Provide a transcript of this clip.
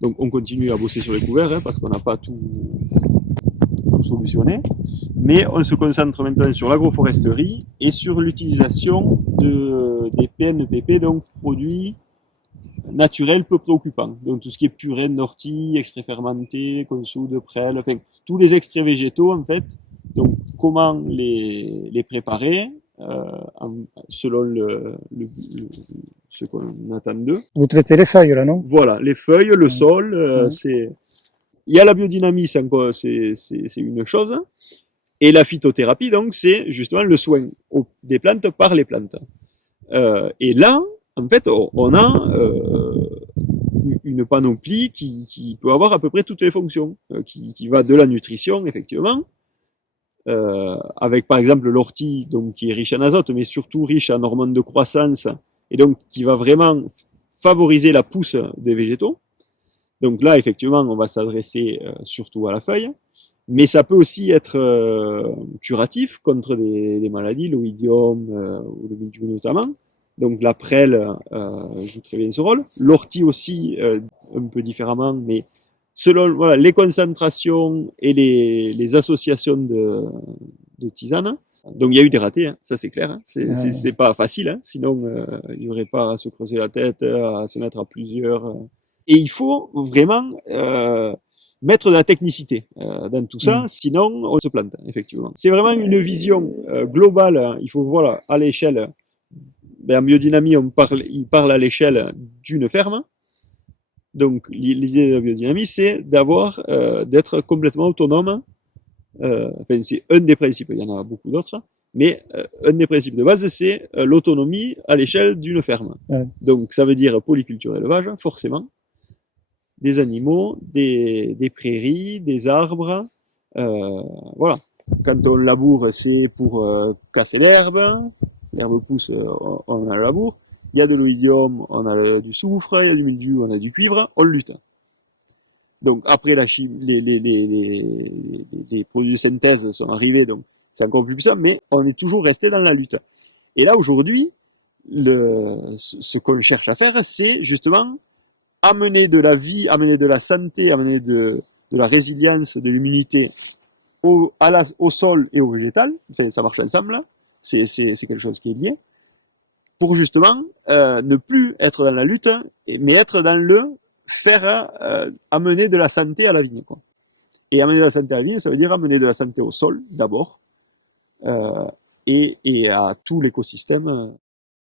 Donc on continue à bosser sur les couverts parce qu'on n'a pas tout solutionné, mais on se concentre maintenant sur l'agroforesterie et sur l'utilisation des PNPP, donc produits naturels peu préoccupants. Donc tout ce qui est purée d'ortie, extrait fermenté, consoude, prêle, enfin tous les extraits végétaux en fait. Donc comment les préparer selon ce qu'on attend d'eux. Vous traitez les feuilles là, non? Voilà, les feuilles, le sol, c'est. Il y a la biodynamie, c'est une chose. Et la phytothérapie, donc, c'est justement le soin des plantes par les plantes. Et là, en fait, on a une panoplie qui peut avoir à peu près toutes les fonctions, qui va de la nutrition, effectivement, avec par exemple l'ortie, donc qui est riche en azote, mais surtout riche en hormones de croissance, et donc qui va vraiment favoriser la pousse des végétaux. Donc là, effectivement, on va s'adresser surtout à la feuille, mais ça peut aussi être curatif contre des maladies, l'oïdium ou le mildiou notamment. Donc la prêle joue très bien ce rôle. L'ortie aussi, un peu différemment, mais selon voilà, les concentrations et les associations de tisanes. Donc il y a eu des ratés, hein, ça c'est clair. Hein. C'est pas facile, hein, sinon il n'y aurait pas à se creuser la tête, à se mettre à plusieurs. Et il faut vraiment mettre de la technicité dans tout ça, sinon on se plante, effectivement. C'est vraiment une vision globale. Hein. Il faut voir à l'échelle. En biodynamie, il parle à l'échelle d'une ferme. Donc l'idée de la biodynamie, c'est d'être complètement autonome. Enfin, c'est un des principes. Il y en a beaucoup d'autres. Mais un des principes de base, c'est l'autonomie à l'échelle d'une ferme. Ouais. Donc ça veut dire polyculture élevage, forcément. Des animaux, des prairies, des arbres. Voilà. Quand on laboure, c'est pour casser l'herbe. L'herbe pousse, on a la labour. Il y a de l'oïdium, on a du soufre. Il y a du mildiou, on a du cuivre. On lutte. Donc après, les produits de synthèse sont arrivés, donc c'est encore plus puissant, mais on est toujours resté dans la lutte. Et là, aujourd'hui, ce qu'on cherche à faire, c'est justement amener de la vie, amener de la santé, amener de la résilience, de l'immunité au sol et au végétal. Ça marche ensemble, c'est quelque chose qui est lié, pour justement ne plus être dans la lutte, mais être dans le faire amener de la santé à la vigne, quoi. Et amener de la santé à la vigne, ça veut dire amener de la santé au sol, d'abord, et à tout l'écosystème.